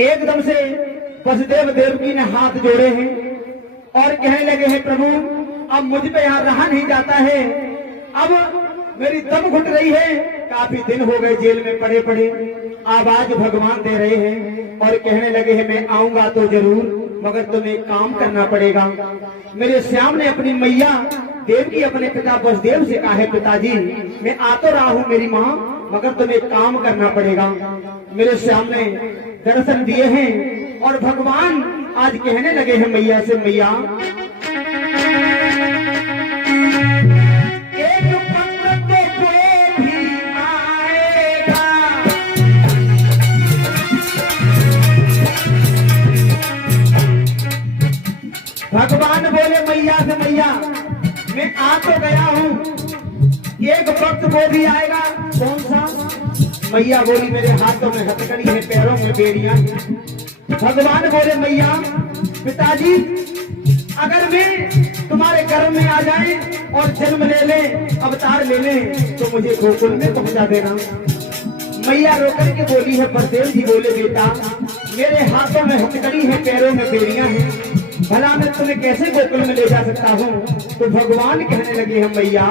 एकदम से वसुदेव देवकी ने हाथ जोड़े हैं और कहने लगे हैं, प्रभु अब मुझ पे यहाँ रहा नहीं जाता है, अब मेरी दम घुट रही है, काफी दिन हो गए जेल में पड़े पड़े। आवाज भगवान दे रहे हैं और कहने लगे हैं, मैं आऊंगा तो जरूर, मगर तुम्हें काम करना पड़ेगा। मेरे श्याम ने अपनी मैया देवकी अपने पिता वसुदेव से कहा है, पिताजी मैं आ तो रहा हूँ मेरी माँ, मगर तुम्हें काम करना पड़ेगा। मेरे श्याम ने दर्शन दिए हैं और भगवान आज कहने लगे हैं मैया से, मैया एक पत्र तो जो भी आएगा, भगवान बोले मैया से, मैया मैं आ तो गया हूँ, एक वक्त वो भी आएगा। कौन सा? मैया बोली, मेरे हाथों में हथकड़ी है, पैरों में बेड़ियां। भगवान बोले, मैया पिताजी अगर मैं तुम्हारे गर्भ में आ जाए और जन्म ले ले, अवतार ले ले, तो मुझे गोकुल में पहुंचा देना। मैया रोकर के बोली है, बलदेव जी बोले, बेटा मेरे हाथों में हथकड़ी है, पैरों में बेड़ियां हैं, भला मैं तुम्हें कैसे गोकुल में ले जा सकता हूँ? तो भगवान कहने लगे हैं, मैया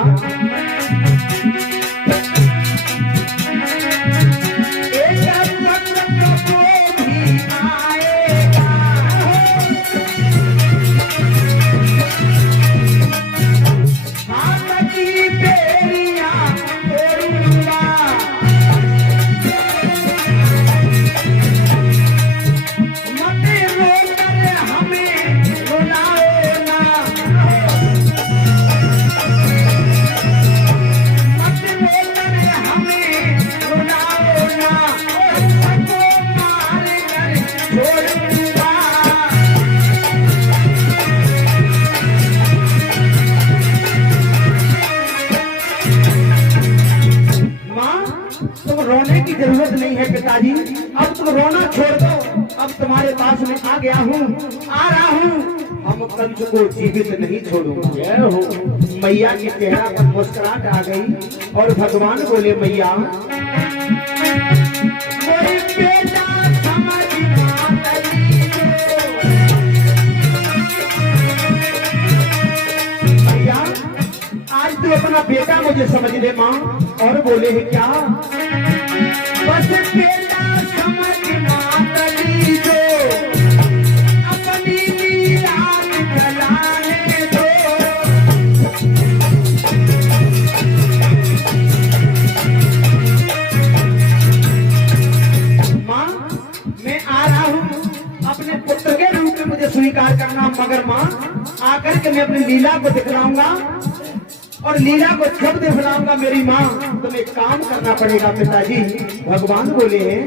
जरूरत नहीं है पिताजी, अब तुम रोना छोड़ दो, अब तुम्हारे पास में आ गया हूँ, आ रहा हूँ, हम कंस को जीवित नहीं छोड़ूंगा। मैया के चेहरा पर मुस्कुराहट आ गई और भगवान बोले, मैया मैया आज तू अपना बेटा मुझे समझ ले माँ। और बोले है, क्या? बस बेटा समझ मातली जो अपनी लीला चलाने दो। माँ मैं आ रहा हूँ, अपने पुत्र के रूप में मुझे स्वीकार करना, मगर माँ आकर के मैं अपनी लीला को दिखलाऊंगा और लीला को जब दिखलाऊंगा मेरी माँ, तुम्हें काम करना पड़ेगा। पिताजी भगवान बोले हैं,